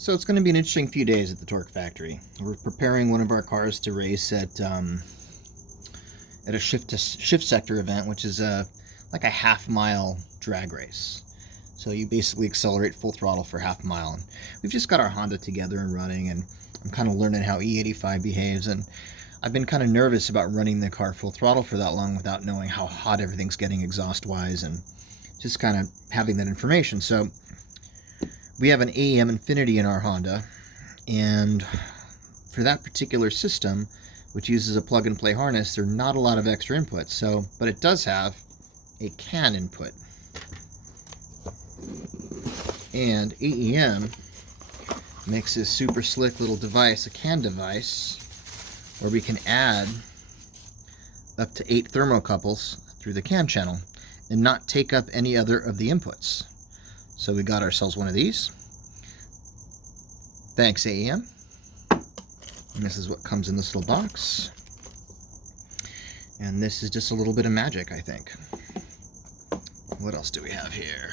So it's going to be an interesting few days at the Torque Factory. We're preparing one of our cars to race at a shift sector event, which is like a half-mile drag race. So you basically accelerate full throttle for half a mile. And we've just got our Honda together and running, and I'm kind of learning how E85 behaves. And I've been kind of nervous about running the car full throttle for that long without knowing how hot everything's getting exhaust-wise, and just kind of having that information. So we have an AEM Infinity in our Honda, and for that particular system, which uses a plug-and-play harness, there are not a lot of extra inputs. So, but it does have a CAN input. And AEM makes this super slick little device, a CAN device, where we can add up to 8 thermocouples through the CAN channel and not take up any other of the inputs. So we got ourselves one of these. Thanks, AEM. And this is what comes in this little box. And this is just a little bit of magic, I think. What else do we have here?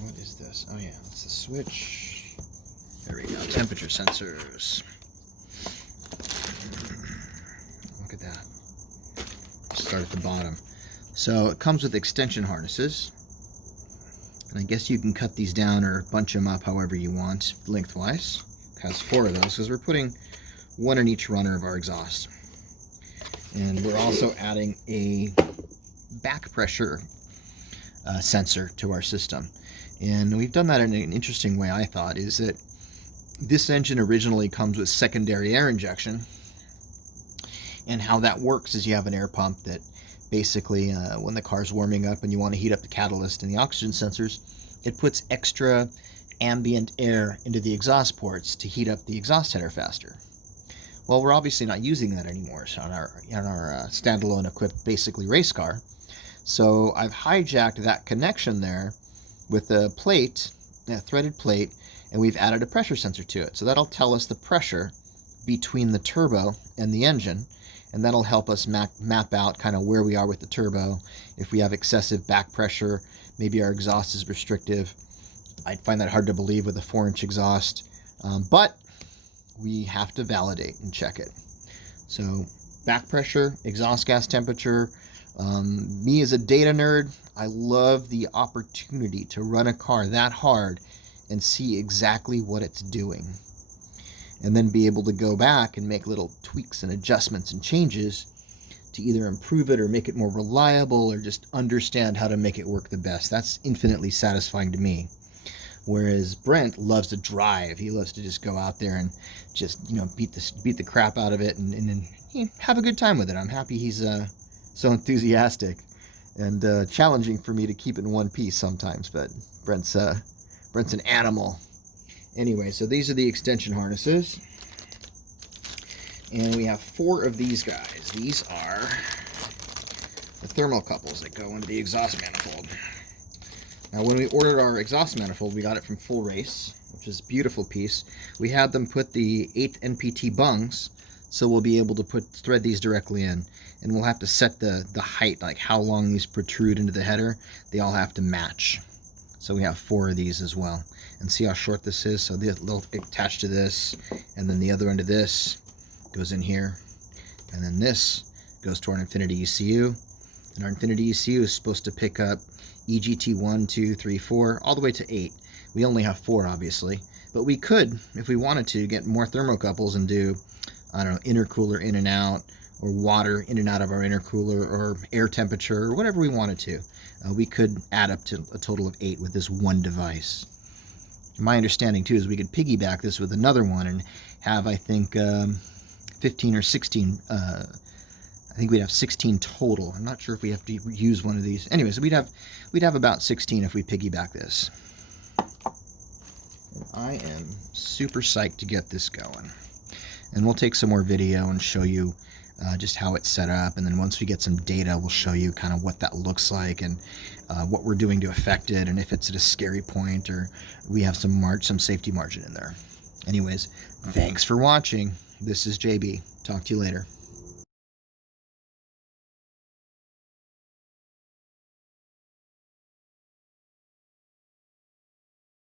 What is this? Oh yeah, it's the switch. There we go, temperature sensors. Look at that. Start at the bottom. So it comes with extension harnesses. And I guess you can cut these down or bunch them up however you want, lengthwise. It has 4 of those because we're putting one in each runner of our exhaust. And we're also adding a back pressure sensor to our system. And we've done that in an interesting way, I thought, is that this engine originally comes with secondary air injection. And how that works is you have an air pump that basically, when the car's warming up and you want to heat up the catalyst and the oxygen sensors, it puts extra ambient air into the exhaust ports to heat up the exhaust header faster. Well, we're obviously not using that anymore on our standalone equipped basically race car. So I've hijacked that connection there with a plate, a threaded plate, and we've added a pressure sensor to it. So that'll tell us the pressure between the turbo and the engine, and that'll help us map out kind of where we are with the turbo. If we have excessive back pressure, maybe our exhaust is restrictive. I'd find that hard to believe with a 4-inch exhaust, but we have to validate and check it. So back pressure, exhaust gas temperature. Me as a data nerd, I love the opportunity to run a car that hard and see exactly what it's doing, and then be able to go back and make little tweaks and adjustments and changes to either improve it or make it more reliable or just understand how to make it work the best. That's infinitely satisfying to me. Whereas Brent loves to drive. He loves to just go out there and just, beat the crap out of it and have a good time with it. I'm happy he's so enthusiastic, and challenging for me to keep in one piece sometimes, but Brent's an animal. Anyway, so these are the extension harnesses, and we have 4 of these guys. These are the thermocouples that go into the exhaust manifold. Now, when we ordered our exhaust manifold, we got it from Full Race, which is a beautiful piece. We had them put the 8th NPT bungs, so we'll be able to thread these directly in, and we'll have to set the height, like how long these protrude into the header. They all have to match. So we have 4 of these as well. And see how short this is? So they'll attach to this, and then the other end of this goes in here, and then this goes to our Infinity ECU. And our Infinity ECU is supposed to pick up EGT 1, 2, 3, 4, all the way to 8. We only have 4, obviously, but we could, if we wanted to, get more thermocouples and do, I don't know, intercooler in and out, or water in and out of our intercooler, or air temperature, or whatever we wanted to. We could add up to a total of 8 with this one device. My understanding, too, is we could piggyback this with another one and have, I think, 15 or 16. I think we'd have 16 total. I'm not sure if we have to use one of these. Anyways, we'd have about 16 if we piggyback this. And I am super psyched to get this going. And we'll take some more video and show you just how it's set up, and then once we get some data, we'll show you kind of what that looks like and what we're doing to affect it, and if it's at a scary point or we have some safety margin in there. Anyways, thanks for watching. This is JB. Talk to you later.